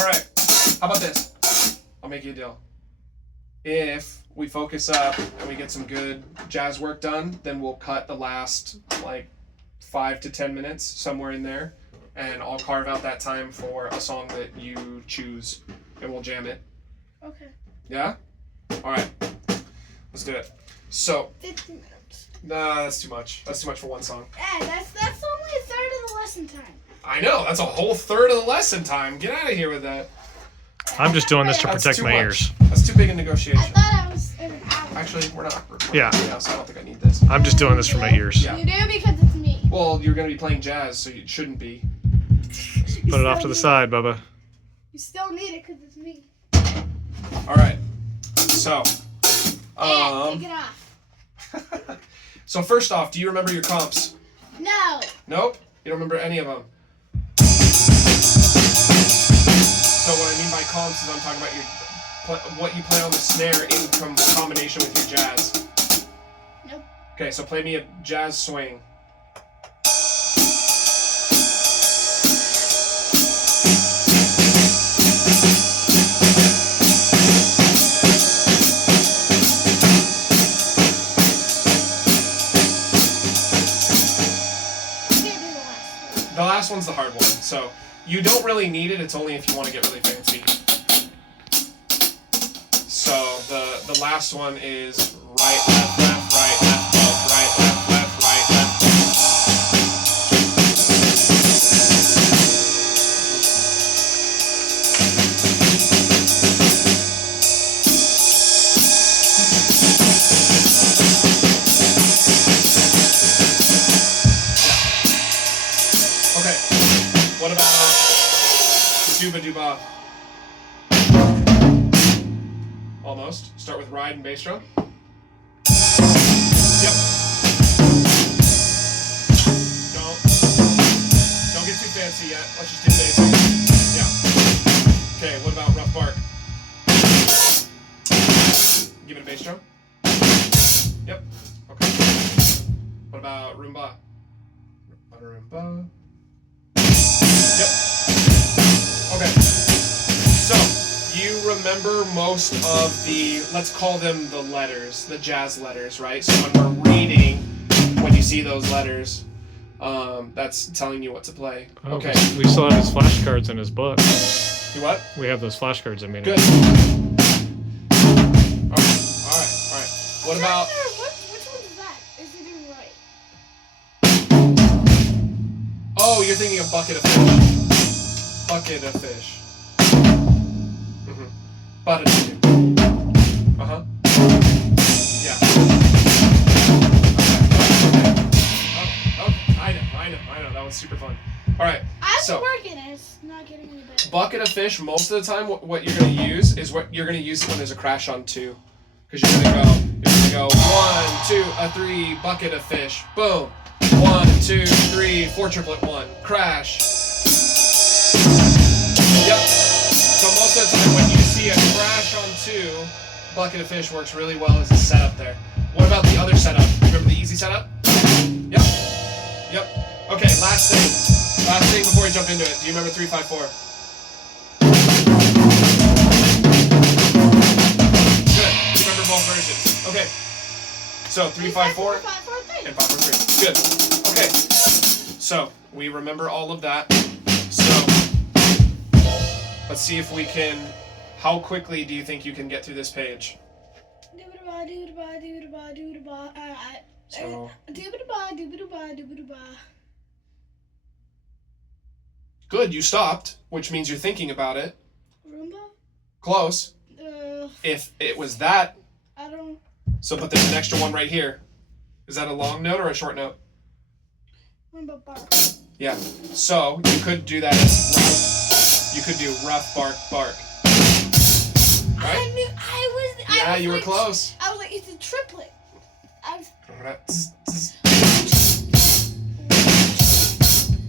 All right. How about this? I'll make you a deal. If we focus up and we get some good jazz work done, then we'll cut the last like 5 to 10 minutes somewhere in there, and I'll carve out that time for a song that you choose, and we'll jam it. Okay. Yeah? All right. Let's do it. So. 15 minutes. Nah, that's too much. That's too much for one song. Hey, that's only a third of the lesson time. I know. That's a whole third of the lesson time. Get out of here with that. I'm just doing this to That's protect too my much. ears. That's too big a I negotiation. thought I was in an hour. Actually, we're not recording Yeah. right now, so I don't think I need this. I'm just doing this for my ears. Yeah. You do because it's me. Well, you're going to be playing jazz, so you shouldn't be. Put it off to the side, Bubba. You still need it because it's me. All right. So, Take it off. so first off, do you remember your comps? No. Nope. You don't remember any of them. So what I mean by comps is I'm talking about what you play on the snare in combination with your jazz. Nope. Okay, so play me a jazz swing. The last one's the hard one, so you don't really need it. It's only if you want to get really fancy. So the last one is right, left, left, right, left, left, right, left, left, right, left. Okay, what about Dooba Dooba? Almost. Start with ride and bass drum. Yep. Don't get too fancy yet. Let's just do basic. Yeah. Okay, what about rough bark? Give it a bass drum. Yep. Okay. What about Roomba? Roomba. Yep. Okay. So, you remember most of the, let's call them the letters, the jazz letters, right? So when we're reading, when you see those letters, that's telling you what to play. Oh, Okay. We still have his flashcards in his book. You what? We have those flashcards, I mean. Good. All right. What about... Which one is that? Is it even right? Oh, you're thinking of bucket of fish. Bucket of fish. Mm-hmm. Bucket of fish. Uh-huh. Yeah. Okay. I know. That was super fun. All right. I'm So, working and it's not getting any better. bucket of fish, most of the time, what you're going to use is what you're going to use when there's a crash on 2. Because you're going to go 1, 2, 3, bucket of fish. Boom. 1, 2, 3, 4 triplet 1. Crash. Yep. So most of the time when you see a crash on 2, bucket of fish works really well as a setup there. What about the other setup? Remember the easy setup? Yep. Okay, last thing before we jump into it. Do you remember 3-5-4? Good. You remember both versions. Okay. So 3-5-4 and 5-4-3. Good. Okay. So we remember all of that. So let's see if we can. How quickly do you think you can get through this page? So good. You stopped, which means you're thinking about it. Roomba? Close. If it was that. I don't. So, but there's an extra one right here. Is that a long note or a short note? Roomba bark. Yeah. So you could do that as rough. You could do rough bark bark. Right? Yeah, you were close. I was like, it's a triplet.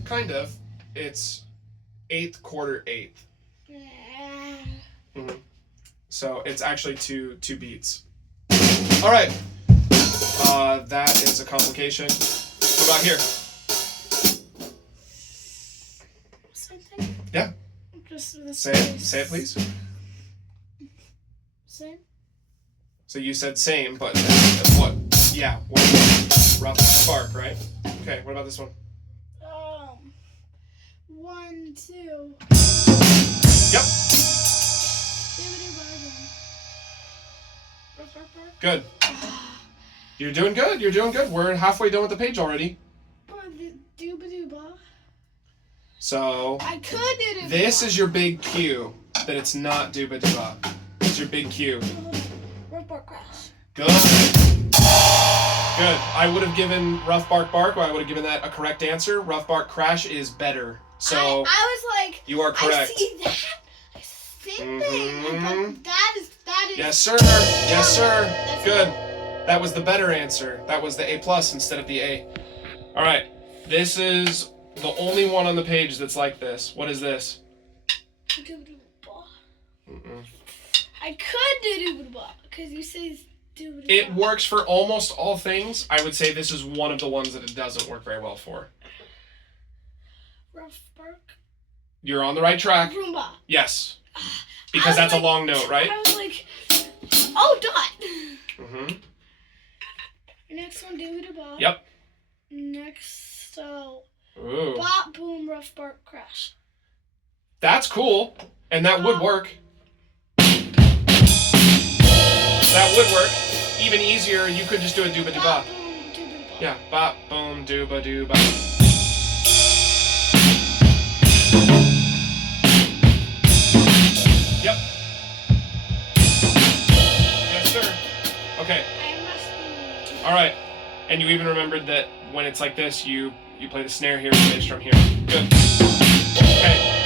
Kind of. It's 8th quarter 8th. Mm-hmm. So it's actually two beats. All right. That is a complication. What about here? Same thing. Yeah. Just just the Say it, please. Same. So you said same, but what? Yeah, what? Rough Bark, right? Okay, what about this one? 1, 2. Yep. Rough Bark Bark. Good. You're doing good. You're doing good. We're halfway done with the page already. Dooba. So I could do this is your big cue that it's not Dooba Dooba. It's your big cue. Rough Bark Crash. Good. Good. I would have given Rough Bark Bark, or I would have given that a correct answer. Rough Bark Crash is better. So I was like, you are correct. I see that. Same thing. But that is. Yes, sir. Yes, sir. That's Good. That was the better answer. That was the A+ instead of the A. All right. This is the only one on the page that's like this. What is this? Mm-mm. I could do Dooba because you say Dooba. It works for almost all things. I would say this is one of the ones that it doesn't work very well for. Rough Bark. You're on the right track. Roomba. Yes. Because that's a long note, right? I was like, oh, dot. Mm-hmm. Next one, Dooba. Yep. Next, Ooh. Bop, Boom, Rough Bark Crash. That's cool. And that would work. That would work. Even easier, you could just do a Dooba Dooba. Bop, Boom, Dooba. Yeah. Bop, boom, dooba dooba. Yep. Yes, sir. Okay. I must be. All right. And you even remembered that when it's like this, you play the snare here and the bass drum here. Good. Okay.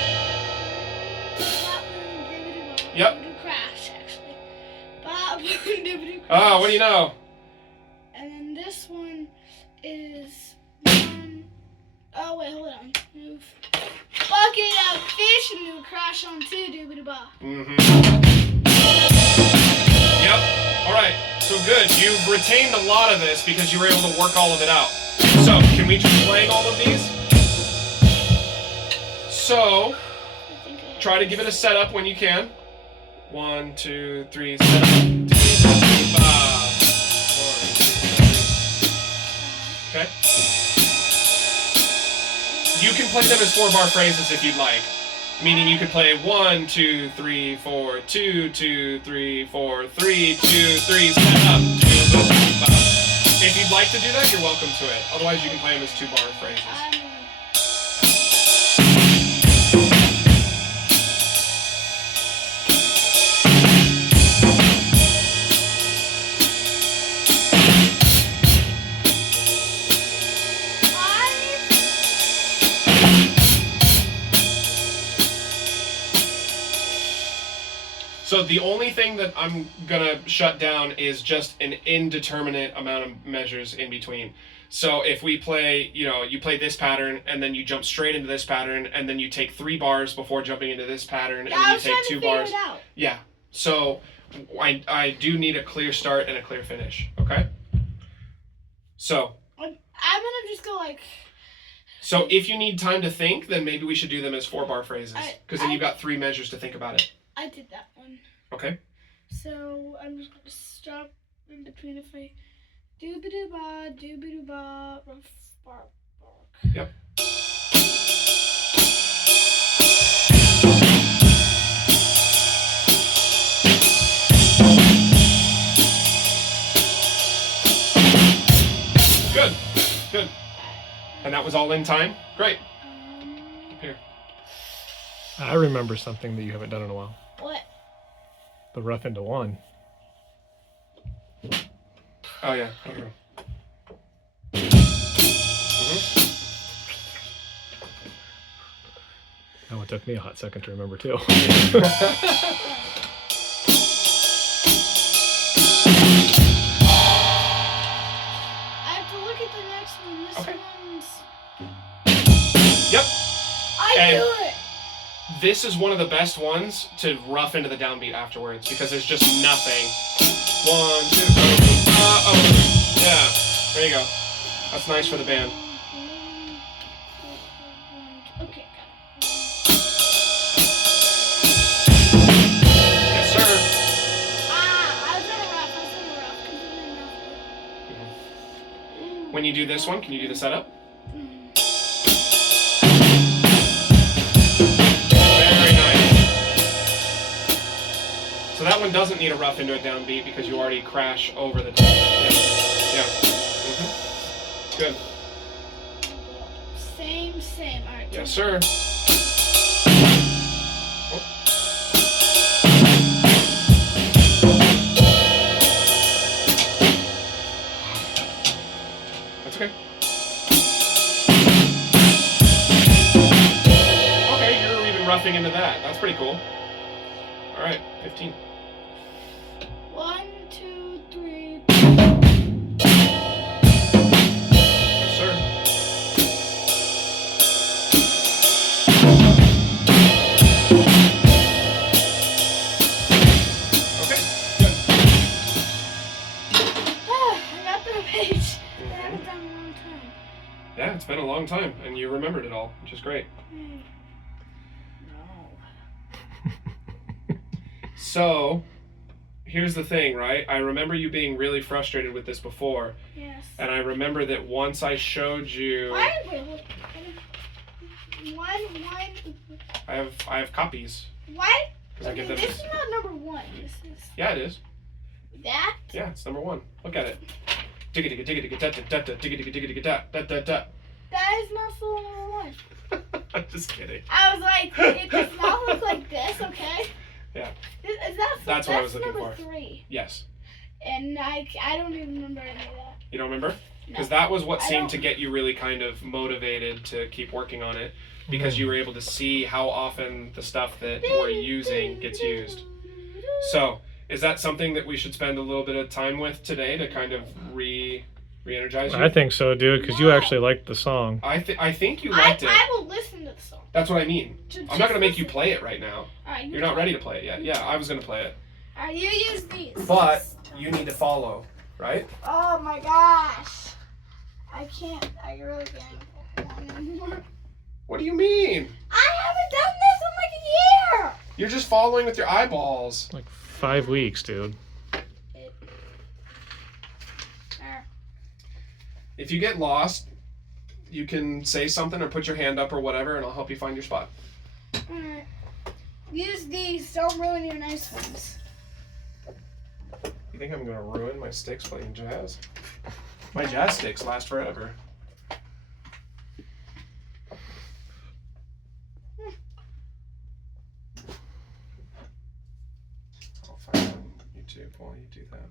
Bop, Boom, Dooba Dooba. Yep. Dooba Crash, actually. Bop, Boom, Dooba Dooba Crash. Oh, what do you know? And then this one is one. Oh wait, hold on. Move. Bucket of fish and do crash on 2 Dooba Dooba. Mm-hmm. Yep. All right. So good. You've retained a lot of this because you were able to work all of it out. So can we try playing all of these? So I think I try to give it a setup when you can. 1, 2, 3, set up. 2, 3, 4. 1, 2, 3. Okay. You can play them as 4-bar phrases if you'd like. Meaning you could play 1, 2, 3, 4, 2, 2, 3, 4, 3, 2, 3, set up. 2, 5. If you'd like to do that, you're welcome to it. Otherwise, you can play them as 2-bar phrases. So the only thing that I'm gonna shut down is just an indeterminate amount of measures in between. So if we play, you play this pattern and then you jump straight into this pattern and then you take 3 bars before jumping into this pattern and then you take 2 bars. Yeah. So I do need a clear start and a clear finish. Okay. So I'm gonna just go like. So if you need time to think, then maybe we should do them as 4-bar phrases because then I- you've got 3 measures to think about it. I did that one. Okay. So I'm just gonna stop in between if I dooba dooba, rough bark bark. Yep. Good. Good. And that was all in time? Great. Here. I remember something that you haven't done in a while. What? The rough into one. Oh, yeah. Okay. Oh, it took me a hot second to remember too. I have to look at the next one. This Okay. one's. Yep. I And- knew it. This is one of the best ones to rough into the downbeat afterwards because there's just nothing. 1, 2, yeah. There you go. That's nice for the band. Okay, got When you do this one, can you do the setup? Very nice. So that one doesn't need a rough into a downbeat because you already crash over the top. Yeah. Good. Same. All right. Yes, sir. That's okay. Okay, you're even roughing into that. That's pretty cool. All right, 15. 1, 2, 3. Yes, sir. Okay, good. I got the page. I haven't done in a long time. Yeah, it's been a long time, and you remembered it all, which is great. No. So, here's the thing, right? I remember you being really frustrated with this before, Yes. and I remember that once I showed you, Wait. One. I have copies. What? 'Cause I give Okay, them. this is not number 1. This is Yeah, it is. that. Yeah, it's number 1. Look at it. Digga digga digga digga da da da da digga digga digga digga da da da da. That is not still number 1. I'm just kidding. I was like, it does not look like this, okay? Yeah. Is that That's what I was looking number for. 3. Yes. And I don't even remember any of that. You don't remember? No. Because that was what I seemed don't. to get you really kind of motivated to keep working on it, because you were able to see how often the stuff that we're using gets used. So, is that something that we should spend a little bit of time with today to kind of re-energize you? I think so, dude, because you actually liked the song. I think you liked it. I will listen to the song. That's what I mean. Just I'm not gonna make you listen. play it right now. Alright, You're not ready to play it yet. Yeah, I was gonna play it, Alright, you use these. but you need to follow, right? Oh my gosh. I really can't anymore. What do you mean? I haven't done this in like a year. You're just following with your eyeballs. Like 5 weeks, dude. If you get lost, you can say something or put your hand up or whatever, and I'll help you find your spot. Alright. Use these. Don't ruin your nice ones. You think I'm gonna ruin my sticks playing jazz? My jazz sticks last forever. I'll find it on YouTube while you do that.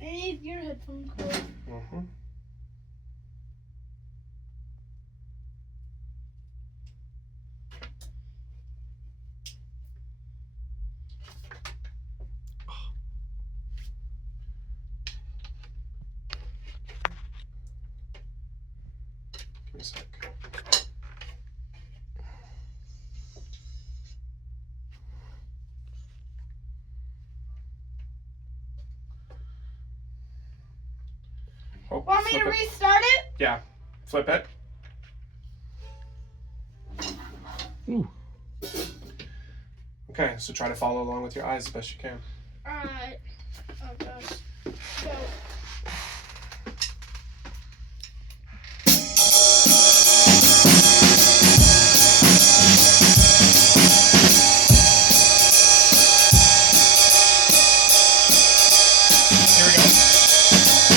I need your headphone cord. Mm-hmm. Give me a sec. Oh, Want me to flip it. restart it? Yeah. Flip it. Ooh. Okay, so try to follow along with your eyes as best you can. Alright. Oh gosh. So. Here we go.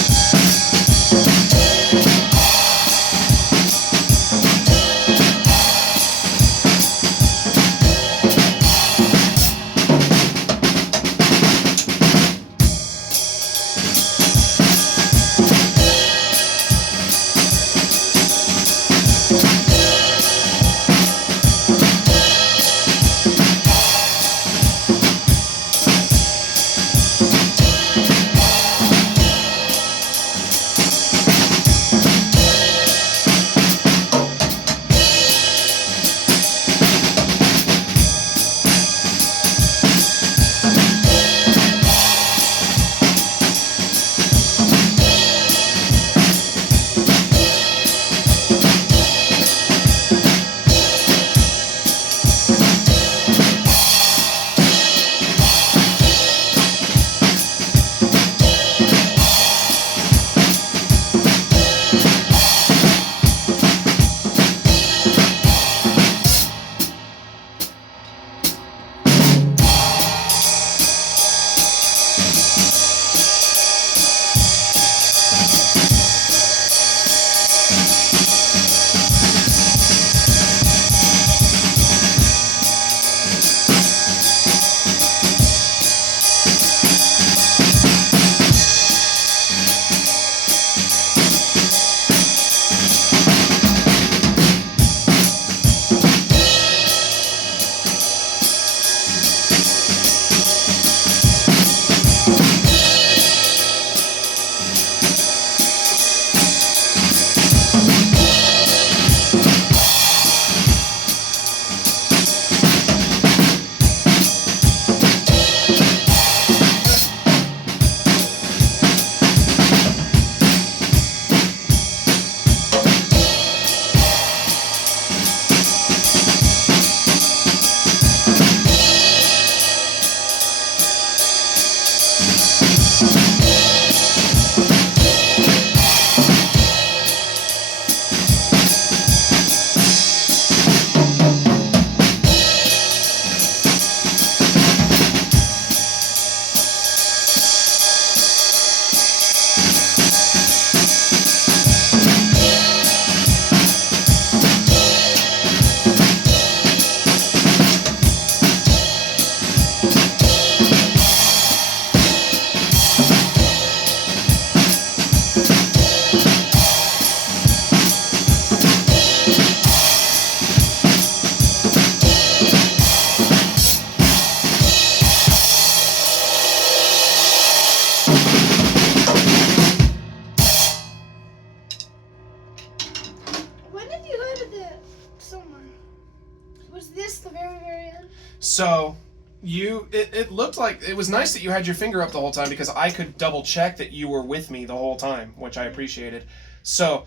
Was this the very, very end? So it looked like it was nice that you had your finger up the whole time because I could double check that you were with me the whole time, which I appreciated. So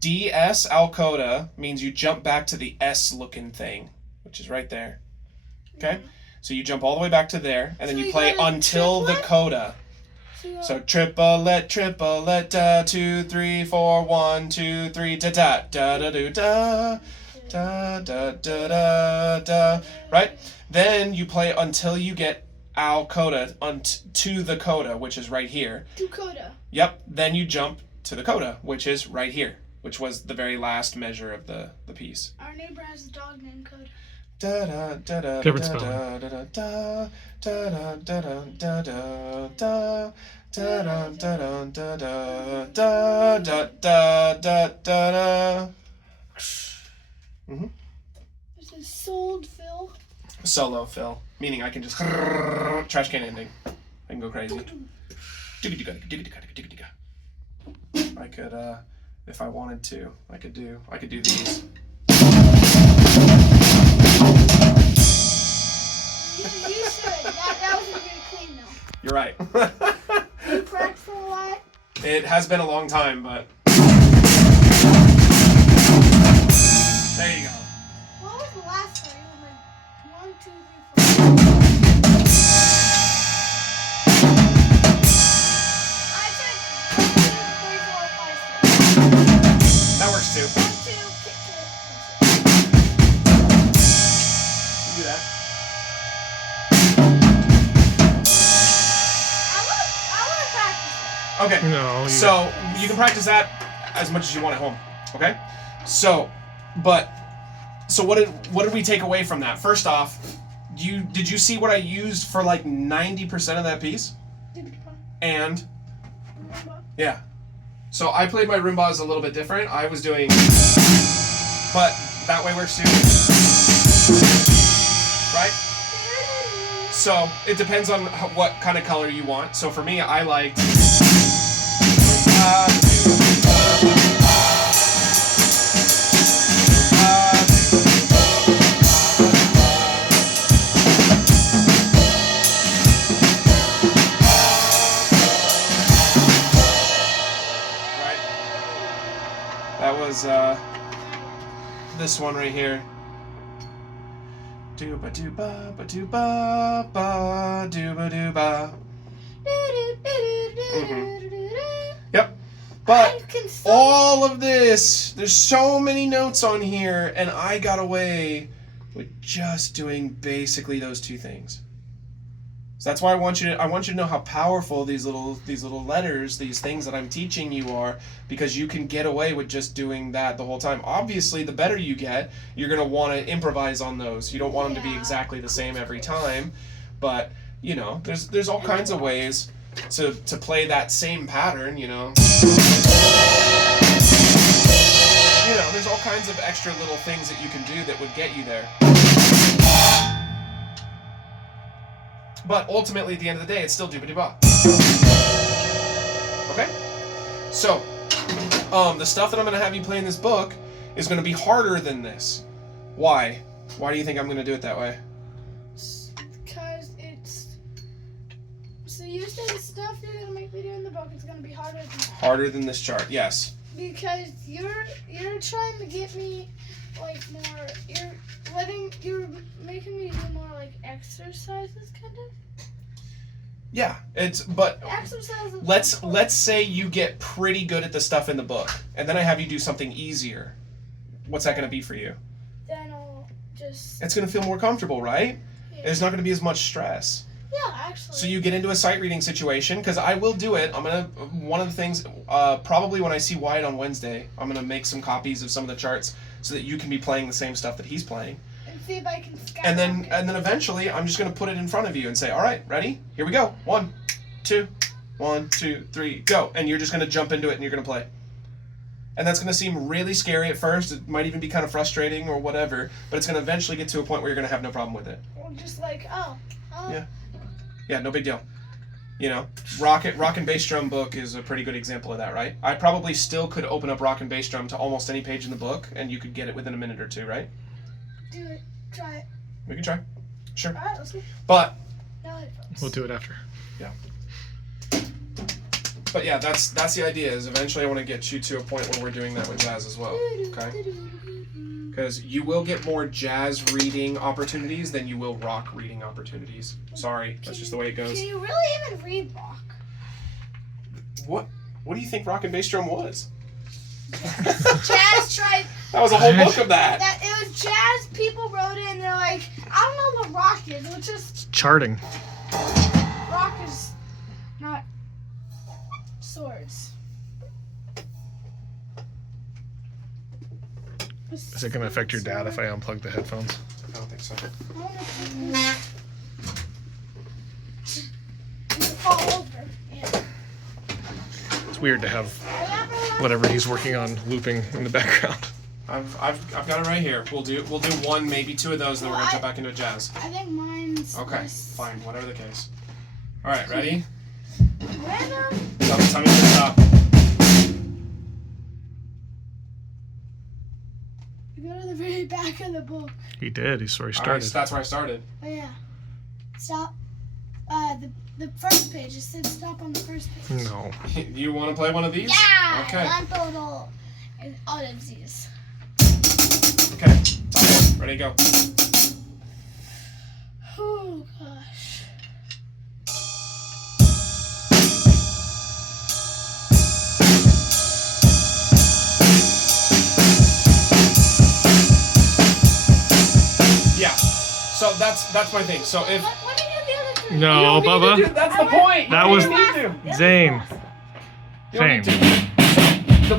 DS al coda means you jump back to the S looking thing, which is right there. Okay? So you jump all the way back to there, and then So you you play got a until the triplet? coda. So triplet, triplet, 2, 3, 4, 1, 2, 3, da da da da do da da da da da da. Right? Then you play until you get al coda to the coda, which is right here. To coda. Yep. Then you jump to the coda, which is right here, which was the very last measure of the piece. Our neighbor has a dog named Coda. Da da da da Different da spelling. da da da da da da da da da da da da da da da da da. This is sold Phil. Solo fill, meaning I can just trash can ending. I can go crazy. I could, if I wanted to, I could do these. You should. That wasn't very clean though. You're right. You practiced a lot. It has been a long time, but there you go. What was the last one? You were like 1, 2, 3, 4. I said 1, 2, 3, 4, 5, 6. That works too. 1, 2, kick it. You do that. I want to practice it. Okay. No. So you can practice that as much as you want at home. Okay. So what did we take away from that? First off, did you see what I used for like 90% of that piece? And yeah. So I played my Roombas a little bit different. I was doing, but that way works too. Right? So it depends on what kind of color you want. So for me, I liked. That was this one right here. Dooba dooba ba dooba ba dooba dooba. Yep. But all of this, there's so many notes on here, and I got away with just doing basically those two things. So that's why I want you to know how powerful these little letters, these things that I'm teaching you are, because you can get away with just doing that the whole time. Obviously, the better you get, you're going to want to improvise on those. You don't want them to be exactly the same every time, but you know, there's all kinds of ways to play that same pattern, you know. You know, there's all kinds of extra little things that you can do that would get you there. But ultimately, at the end of the day, it's still dooba-dooba. Okay? So, the stuff that I'm going to have you play in this book is going to be harder than this. Why? Why do you think I'm going to do it that way? Because it's... So you said the stuff you're going to make me do in the book is going to be harder than that. Harder than this chart, yes. Because you're trying to get me, like, more... You're making me do more, like, exercises, kind of? Yeah, but Exercises... let's say you get pretty good at the stuff in the book, and then I have you do something easier. What's that going to be for you? Then I'll just... It's going to feel more comfortable, right? Yeah, There's not going to be as much stress. yeah, actually. So you get into a sight reading situation, because I will do it. One of the things, probably when I see Wyatt on Wednesday, I'm going to make some copies of some of the charts so that you can be playing the same stuff that he's playing. And see if I can scout And then it. eventually, I'm just going to put it in front of you and say, all right, ready? Here we go. 1, 2, 1, 2, 3, go. And you're just going to jump into it and you're going to play. And that's going to seem really scary at first. It might even be kind of frustrating or whatever, but it's going to eventually get to a point where you're going to have no problem with it. Or just like, oh. Yeah. Yeah, no big deal. You know, rock and bass drum book is a pretty good example of that, right? I probably still could open up rock and bass drum to almost any page in the book, and you could get it within a minute or two, right? Do it. Try it. We can try. Sure. All right, let's go. But No headphones. We'll do it after. But yeah, that's the idea. Is eventually I want to get you to a point where we're doing that with jazz as well. Okay. Because you will get more jazz reading opportunities than you will rock reading opportunities. Sorry, that's just the way it goes. Can you really even read rock? What do you think Rock and Bass Drum was? Jazz tried. That was a whole book of that. That it was jazz. People wrote it and they're like, I don't know what rock is. It's just Charting. rock is not swords. Is it going to affect your dad if I unplug the headphones? I don't think so. Fall over. Yeah. It's weird to have whatever he's working on looping in the background. I've got it right here. We'll do one, maybe two of those, and then we're gonna jump back into jazz. I think mine's Okay, this. fine, whatever the case. All right, ready? Random. Tell me to stop. You go to the very back of the book. He did. He's where he All started. right, that's where I started. Oh yeah. Stop. The first page. It said stop on the first page. No. You want to play one of these? Yeah. Okay. I'm total. All of these. Okay. Top one. Ready? Go. Oh gosh. Yeah. So that's my thing. So if What did you do the other three? No, You don't need to Bubba. do- that's the point. That You was- don't need to. Zane. You don't need Zane. to.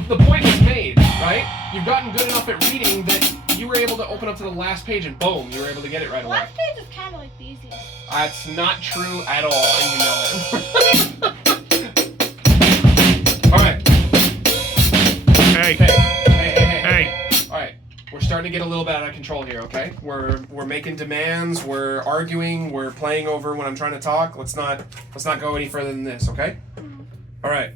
The point was made, right? You've gotten good enough at reading that you were able to open up to the last page and boom, you were able to get it right away. Last page is kind of like the easiest. That's not true at all, and you know it. All right. Hey. Hey. All right. We're starting to get a little bit out of control here, okay? We're making demands, we're arguing, we're playing over when I'm trying to talk. Let's not go any further than this, okay? All right.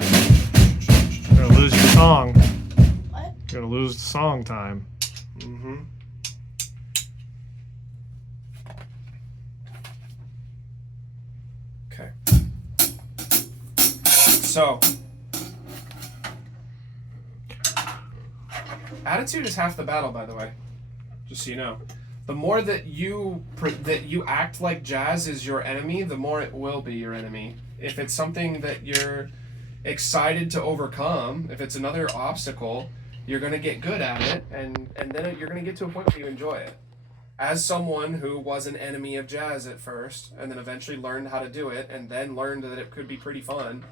You're going to lose your song. What? You're going to lose the song time. Mm-hmm. Okay. So, attitude is half the battle, by the way. Just so you know. The more that you act like jazz is your enemy, the more it will be your enemy. If it's something that you're excited to overcome, if it's another obstacle, you're going to get good at it, and then you're going to get to a point where you enjoy it. As someone who was an enemy of jazz at first, and then eventually learned how to do it, and then learned that it could be pretty fun,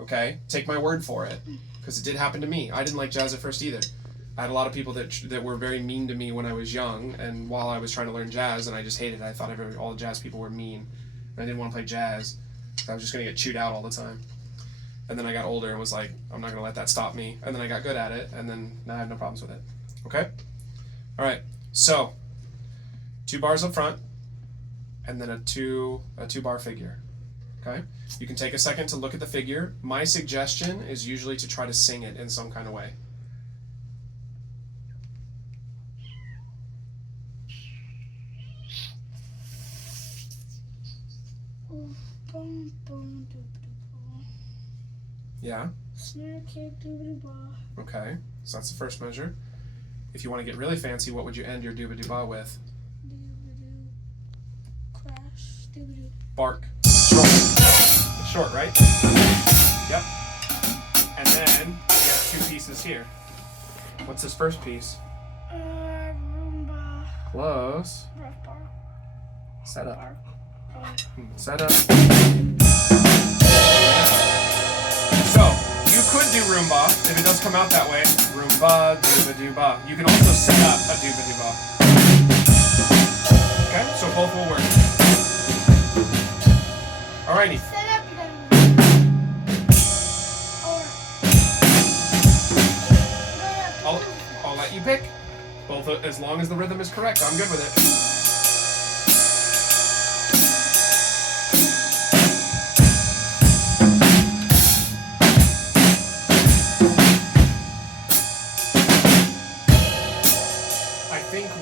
okay, take my word for it, because it did happen to me. I didn't like jazz at first either. I had a lot of people that were very mean to me when I was young, and while I was trying to learn jazz, and I just hated it. I thought all the jazz people were mean, and I didn't want to play jazz. I was just going to get chewed out all the time. And then I got older and was like, I'm not going to let that stop me. And then I got good at it, and then now I have no problems with it. Okay? All right. So, 2 bars up front, and then a two bar figure. Okay? You can take a second to look at the figure. My suggestion is usually to try to sing it in some kind of way. Boom, boom, doobity boo. Yeah? Snare kick, doobity ba. Okay. So that's the first measure. If you want to get really fancy, what would you end your dooba-doo-ba with? Doobity crash, doobity. Bark. Short. It's short, right? Yep. And then we have 2 pieces here. What's this first piece? Roomba. Close. Rough bar. Set up. Bar. Set up. So, you could do Roomba, if it does come out that way. Roomba, dooba-dooba. You can also set up a dooba-dooba. Okay, so both will work. Alrighty. Set up, you gotta or I'll let you pick. Both, as long as the rhythm is correct, I'm good with it.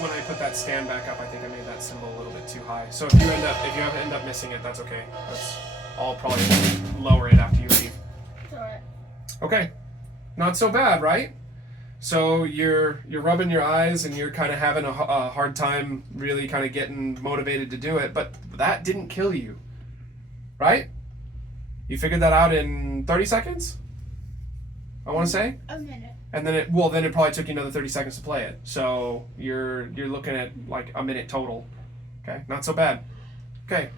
when I put that stand back up, I think I made that cymbal a little bit too high. So if you end up missing it, that's okay. I'll probably lower it after you leave. Alright. Okay, not so bad, right? So you're rubbing your eyes and you're kind of having a hard time really kind of getting motivated to do it, but that didn't kill you, right? You figured that out in 30 seconds? I want to say? A minute. And then it probably took you another 30 seconds to play it. So you're looking at like a minute total. Okay, not so bad. Okay,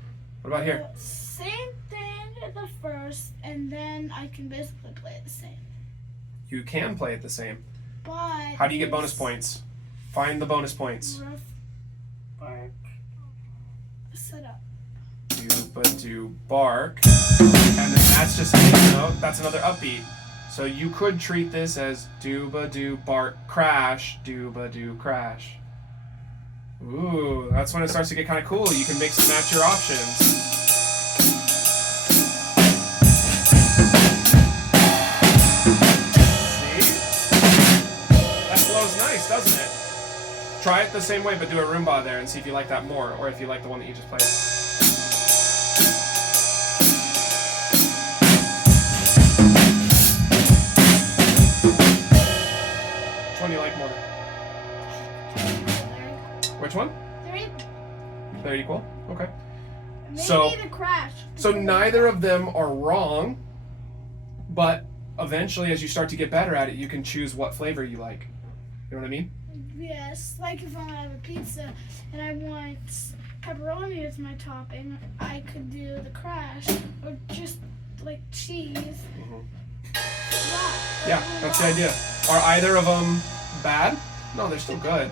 what about here? Same thing at the first, and then I can basically play it the same. You can play it the same. But How do you get bonus points? Find the bonus points. Rough bark. Set up. Do bark, and then that's just that's another upbeat. So you could treat this as do bark crash, do crash. Ooh, that's when it starts to get kind of cool. You can mix and match your options. See? That flow's nice, doesn't it? Try it the same way, but do a Roomba there and see if you like that more, or if you like the one that you just played. Which one do you like more? Which one? They're equal? Okay. Maybe So- the crash. So neither of them are wrong, but eventually as you start to get better at it, you can choose what flavor you like. You know what I mean? Yes, like if I have a pizza and I want pepperoni as my topping, I could do the crash or just like cheese. Yeah, that's the idea. Are either of them bad? No, they're still good.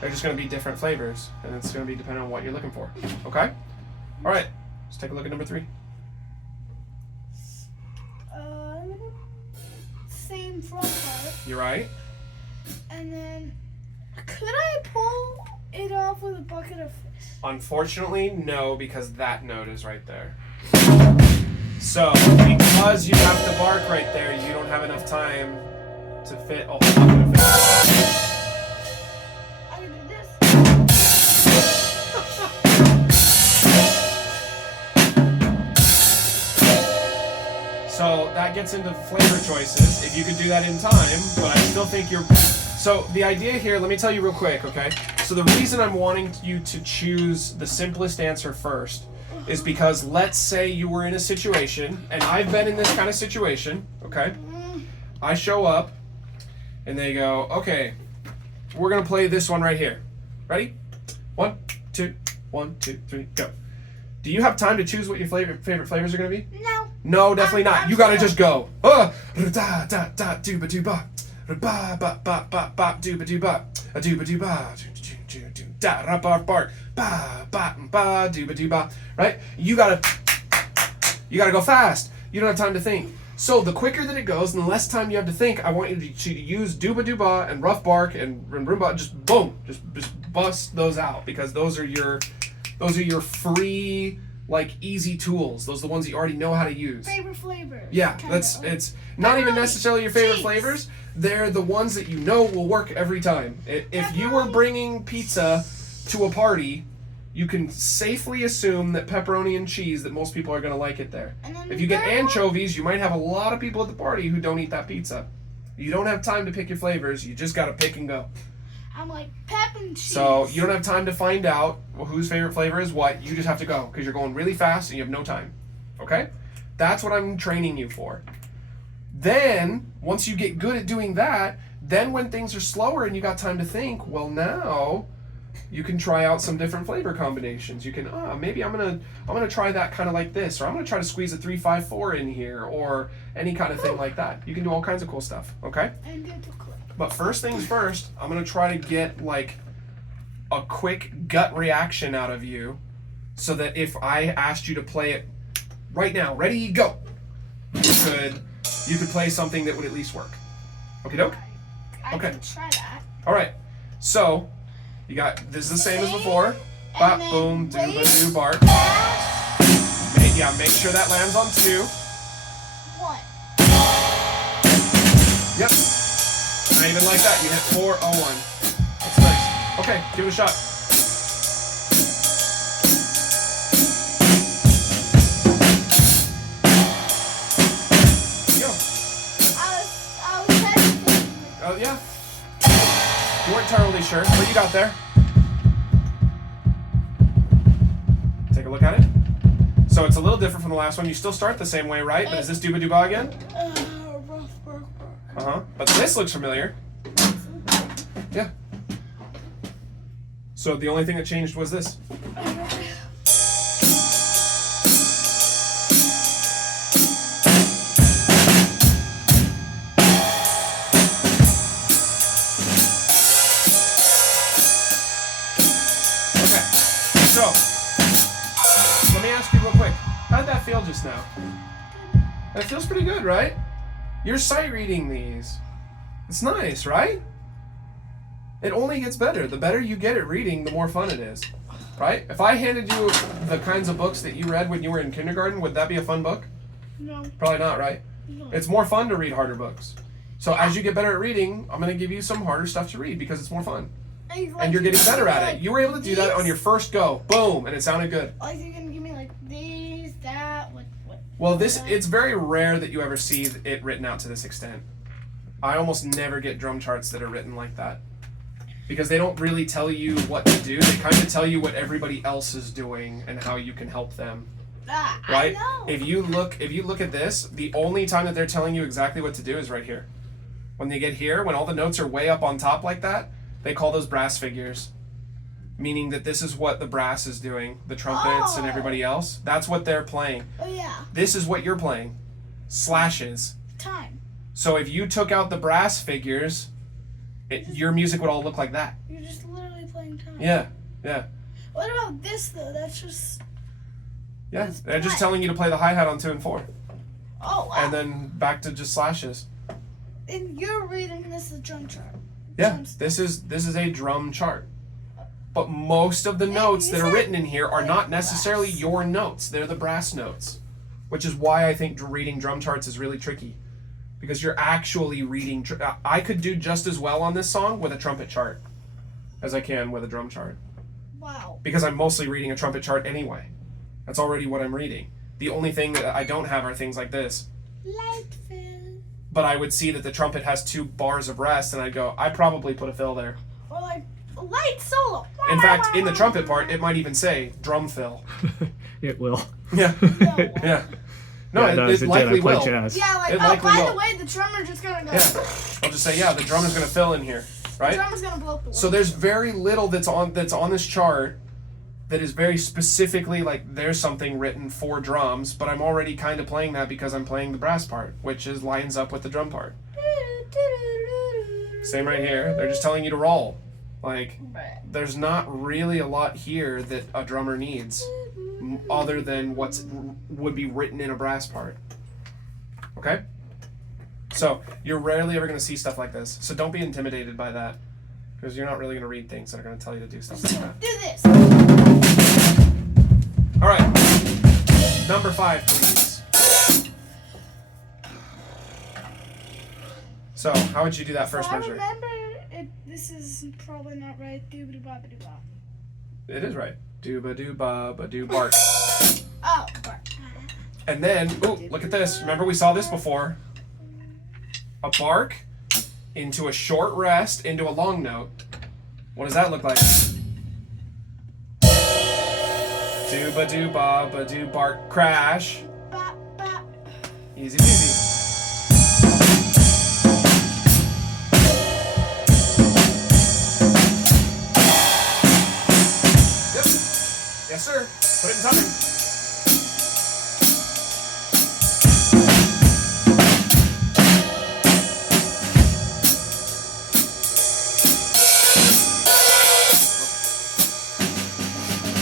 They're just going to be different flavors, and it's going to be dependent on what you're looking for. Okay? All right. Let's take a look at number 3. Same front part. You're right. And then, could I pull it off with a bucket of fish? Unfortunately, no, because that note is right there. So, because you have the bark right there, you don't have enough time to fit a whole bucket of fish. I can do this. So that gets into flavor choices. If you could do that in time, but I still think you're... So the idea here, let me tell you real quick, okay? So the reason I'm wanting you to choose the simplest answer first is because let's say you were in a situation, and I've been in this kind of situation, okay? I show up, and they go, okay, we're gonna play this one right here. Ready? 1, 2, 1, 2, 3, go. Do you have time to choose what your favorite flavors are gonna be? No. No, definitely not. You gotta just go. Da da da dooba dooba. Ba ba ba ba ba dooba dooba. A dooba dooba. Da ra ba bark. Ba ba ba dooba dooba. Right? You gotta go fast. You don't have time to think. So the quicker that it goes and the less time you have to think, I want you to use dooba dooba and rough bark and Roomba. Just boom. Just bust those out, because those are your free, like, easy tools. Those are the ones that you already know how to use. Favorite flavors. Yeah, it's not even necessarily your favorite cheese. flavors. They're the ones that you know will work every time. If you were bringing pizza to a party, you can safely assume that pepperoni and cheese, that most people are going to like it there. And then If you get anchovies, you might have a lot of people at the party who don't eat that pizza. You don't have time to pick your flavors. You just got to pick and go. I'm like pep and cheese. So you don't have time to find out whose favorite flavor is what. You just have to go, because you're going really fast and you have no time. Okay? That's what I'm training you for. Then, once you get good at doing that, then when things are slower and you got time to think, well, now you can try out some different flavor combinations. You can, maybe I'm gonna try that kind of like this, or I'm gonna try to squeeze a 3-5-4 in here, or any kind of thing like that. You can do all kinds of cool stuff. Okay? And get the clip. But first things first, I'm going to try to get like a quick gut reaction out of you, so that if I asked you to play it right now, ready, go, you could play something that would at least work. Okie doke? I Okay. can try that. All right. So, you got, this is the same as before. Bop, then boom, wait. dooba, doo, bark. Make sure that lands on 2. 1. Yep. Not even like that. You hit 4, 0, 1. That's nice. Okay, give it a shot. Here you go. I was hesitating. Oh, yeah. You weren't entirely sure. What you got there? Take a look at it. So it's a little different from the last one. You still start the same way, right? But is this Dooba Dooba again? Rough. Uh-huh. But this looks familiar. Yeah. So the only thing that changed was this. Okay. So, let me ask you real quick. How did that feel just now? That feels pretty good, right? You're sight reading these. It's nice, right? It only gets better. The better you get at reading, the more fun it is. Right? If I handed you the kinds of books that you read when you were in kindergarten, would that be a fun book? No. Probably not, right? No. It's more fun to read harder books. So as you get better at reading, I'm going to give you some harder stuff to read because it's more fun. And you're getting better at it. You were able to do that on your first go. Boom, and it sounded good. Like you're gonna give me like these, that, what? Well, it's very rare that you ever see it written out to this extent. I almost never get drum charts that are written like that. Because they don't really tell you what to do. They kind of tell you what everybody else is doing and how you can help them. Right? I know. If you look at this, the only time that they're telling you exactly what to do is right here. When they get here, when all the notes are way up on top like that, they call those brass figures. Meaning that this is what the brass is doing, the trumpets and everybody else. That's what they're playing. Oh yeah. This is what you're playing. Slashes. Time. So if you took out the brass figures, your music would all look like that. You're just literally playing time. Yeah. What about this though? That's just. Yeah. That's They're just time. telling you to play the hi-hat on 2 and 4. Oh wow. And then back to just slashes. And you're reading this as a drum chart. Yeah. This is a drum chart. But most of the notes that are written in here are not necessarily your notes. They're the brass notes. Which is why I think reading drum charts is really tricky. Because you're actually reading... I could do just as well on this song with a trumpet chart as I can with a drum chart. Wow. Because I'm mostly reading a trumpet chart anyway. That's already what I'm reading. The only thing that I don't have are things like this. Light fill. But I would see that the trumpet has 2 bars of rest, and I'd go, I'd probably put a fill there. Or like light solo. In fact, in the trumpet part, it might even say drum fill. It will. Yeah. Yeah. No, Yeah, it likely will. Jazz. Yeah, like It likely by will. the way, the drummer's just gonna go. Yeah. I'll just say, yeah, the drummer's going to fill in here. The Right? drummer's gonna blow up the So there's very little that's on this chart that is very specifically like there's something written for drums, but I'm already kind of playing that because I'm playing the brass part, which lines up with the drum part. Same right here. They're just telling you to roll. Like, there's not really a lot here that a drummer needs other than would be written in a brass part. Okay? So, you're rarely ever going to see stuff like this. So don't be intimidated by that. Because you're not really going to read things that are going to tell you to do stuff like that. Do this. All right. Number 5, please. So, how would you do that first I measure? remember this is probably not right. Doobity-bobbity-bop. It is right. Dooba-doo-ba-ba-doo bark. Oh, bark. And then, ooh, look at this. Remember we saw this before. A bark into a short rest into a long note. What does that look like? Dooba-doo-ba-ba-doo bark crash. Bop, bop. Easy peasy. Yep. Yes, sir. Put it in timing.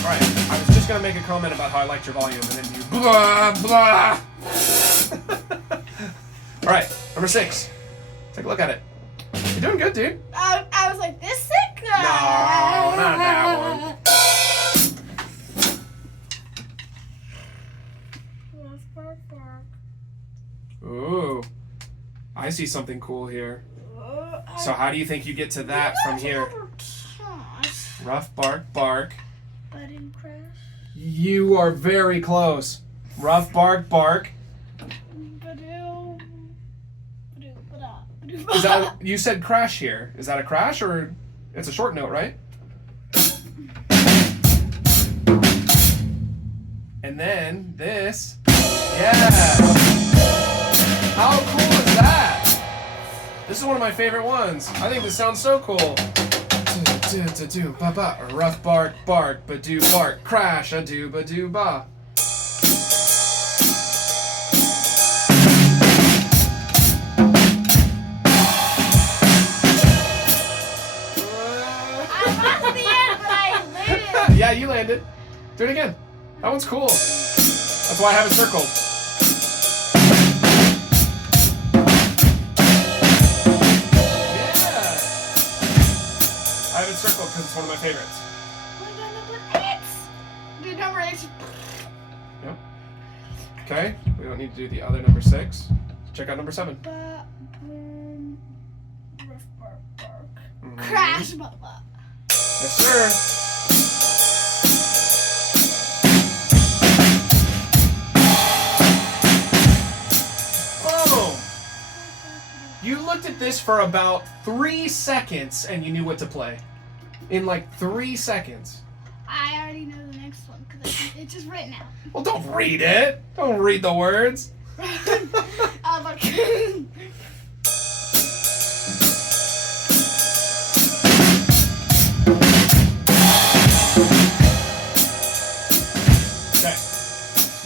Alright, I was just gonna make a comment about how I liked your volume, and then you blah blah. Alright, number 6. Take a look at it. You're doing good, dude. I was like, this sick? No, not that one. Bark, bark. Ooh, I see something cool here. Oh, So how do you think you get to that from here? I Rough bark, bark. Button crash. You are very close. Rough bark, bark. Badoo. Badoo, bada, badoo, Is bada. that you said crash here? Is that a crash or it's a short note, right? And then this. Yeah. How cool is that? This is one of my favorite ones. I think this sounds so cool. Do ba ba, rough bark bark, ba do bark, crash a do ba do ba. I lost the end, but I landed. Yeah, you landed. Do it again. That one's cool. That's why I have it circled. Yeah. I have it circled because it's one of my favorites. What about number 8? Dude, number 8. Yep. Okay. We don't need to do the other number 6. Check out number 7. Ba, boom, rough bark, bark. Mhm. Crash, ba, ba. Yes, sir. Boom. You looked at this for about 3 seconds and you knew what to play. In like 3 seconds. I already know the next one because it's just written out. Well, don't read it. Don't read the words. Like, Okay.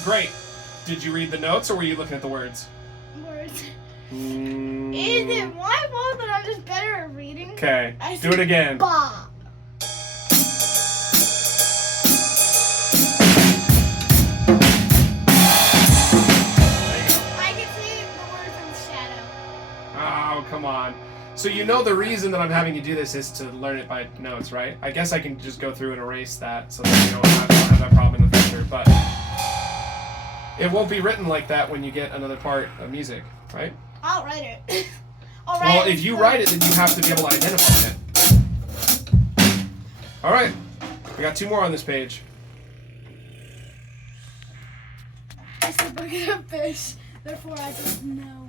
Great. Did you read the notes or were you looking at the words? words. Is Mm, it my fault that I'm just better at reading? Okay. I Do it said again. Ba. There you go. I can see the word from shadow. Oh, come on. So you know the reason that I'm having you do this is to learn it by notes, right? I guess I can just go through and erase that so that you don't have that problem in the future, but it won't be written like that when you get another part of music, right? I'll write it. I'll write Well, it. if you write it, then you have to be able to identify it. All right. We got 2 more on this page. It's a bucket of fish. Therefore, I just know.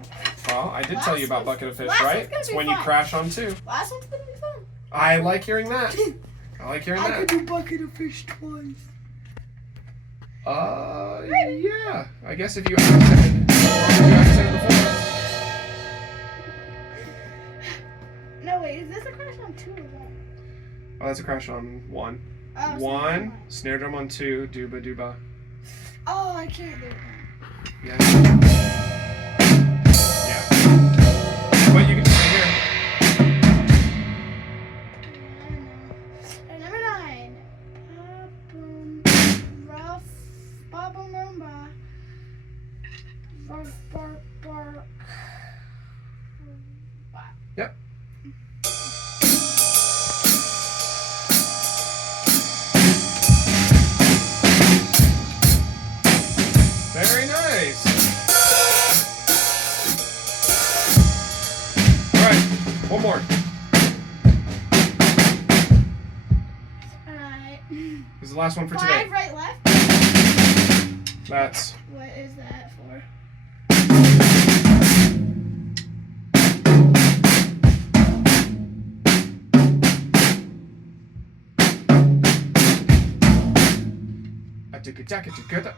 Well, I did tell you about Bucket of Fish, Last right? one's gonna It's be when you fun. crash on 2. Last one's gonna be fun. I like hearing that. I like hearing I that. could do bucket of fish twice. Yeah. I guess if you accented before. No, wait. Is this a crash on 2 or 1? Oh, that's a crash on 1. Oh, it's 1, not snare drum on 2, dooba dooba. Oh, I can't do it. Yeah. Yeah. But you can do it here. Number 9. Boom, rough, ba boom boom ba. Rough bark bark. Ba. Yep. Very nice. All right, one more. Alright. This is the last one for 5 today. right left. That's What is that for? a ticka jacka ticka.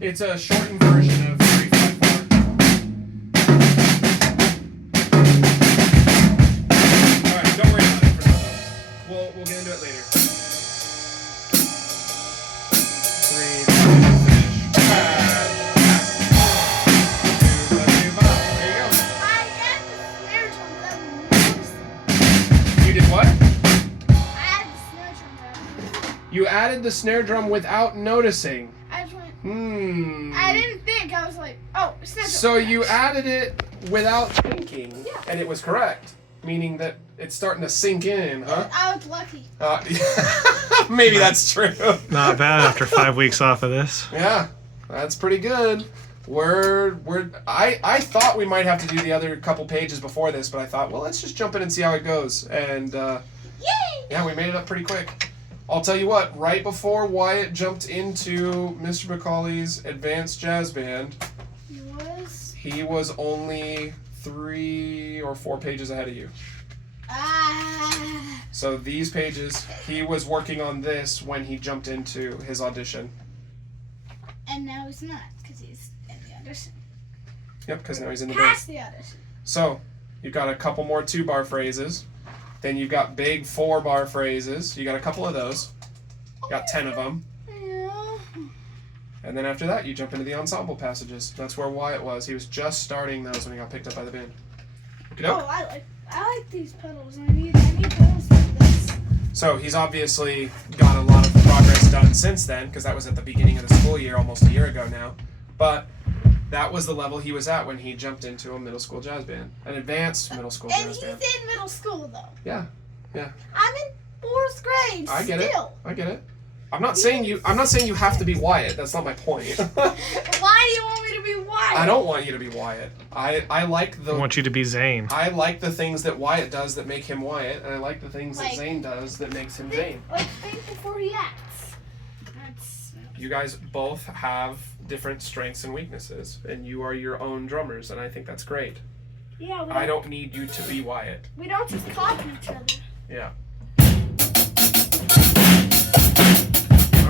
It's a shortened version of 354. All right, don't worry about it for now. Though. We'll get into it later. 3 fish. There you go. I got the snare drum without noticing. You did what? I had the snare drum without. You added the snare drum without noticing. I just went. Hmm. I didn't think. I was like, oh, snare drum. So you added it without thinking, Yeah. and it was correct, meaning that it's starting to sink in, huh? I was lucky. Maybe that's true. Not bad after 5 weeks off of this. Yeah, that's pretty good. I thought we might have to do the other couple pages before this, but I thought, well, let's just jump in and see how it goes. And Yay! yeah, we made it up pretty quick. I'll tell you what, right before Wyatt jumped into Mr. Macaulay's advanced jazz band, he was only 3 or 4 pages ahead of you. So these pages, he was working on this when he jumped into his audition. And now he's not, because he's in the audition. Yep, because now he's in the band. Past the audition. So, you've got a couple more 2-bar phrases. Then you've got big 4-bar phrases. You got a couple of those. Got 10 of them. Yeah. And then after that, you jump into the ensemble passages. That's where Wyatt was. He was just starting those when he got picked up by the band. Oh, I like these pedals. I need pedals like this. So he's obviously got a lot of progress done since then, because that was at the beginning of the school year, almost a year ago now. But that was the level he was at when he jumped into a middle school jazz band, an advanced middle school jazz band. And he's in middle school though. Yeah. I'm in 4th grade. I get still. it. I get it. I'm not saying you have to be Wyatt. That's not my point. Why do you want me to be Wyatt? I don't want you to be Wyatt. I like I the want you to be Zane. I like the things that Wyatt does that make him Wyatt, and I like the things that Like- Zane does that makes him Zane. Like think before he acts. That's You guys both have different strengths and weaknesses, and you are your own drummers, and I think that's great. yeah. I don't need you to be Wyatt. We don't just copy each other. Yeah.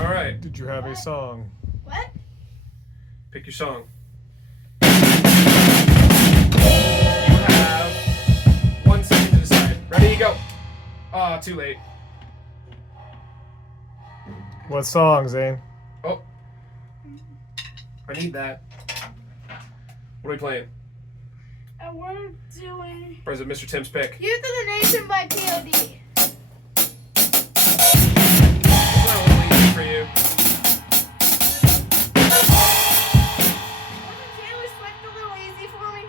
All right, Did you have a song? What? pick your song. You have 1 second to decide. Ready, go. Ah, too late. What song, Zane? Oh. I need that. What are we playing? We're doing Or is it Mr. Tim's pick? Youth of the Nation by POD. It's not a little easy for you. Wasn't Taylor Swift a little easy for me?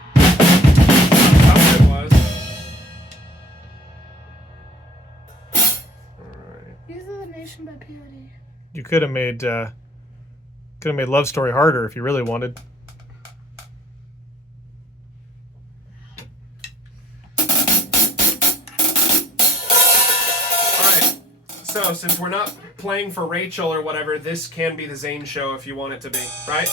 How good it was. Alright. Youth of the Nation by POD. You could have made Love Story harder if you really wanted. Alright. So, since we're not playing for Rachel or whatever, this can be the Zane show if you want it to be, right?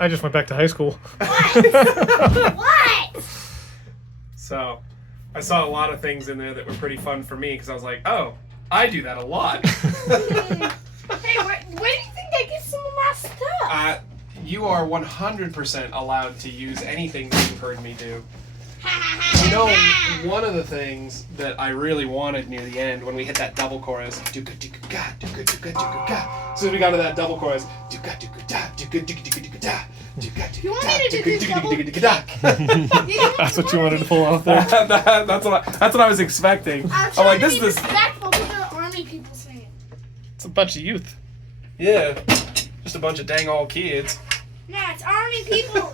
I just went back to high school. What? So, I saw a lot of things in there that were pretty fun for me because I was like, oh, I do that a lot. Hey, where do you think I get some of my stuff? You are 100% allowed to use anything that you've heard me do. You know, one of the things that I really wanted near the end when we hit that double chorus, do-ga do-ga do-ga do-ga do-ga. So we got to that double chorus, do-ga do-ga do-ga do-ga do-ga You want me to do double? That's what you wanted to pull off there? That's what I was expecting. I'm I'm like, trying this to be is respectful to the army people singing. It's a bunch of youth. yeah, just a bunch of dang old kids. No, it's army people.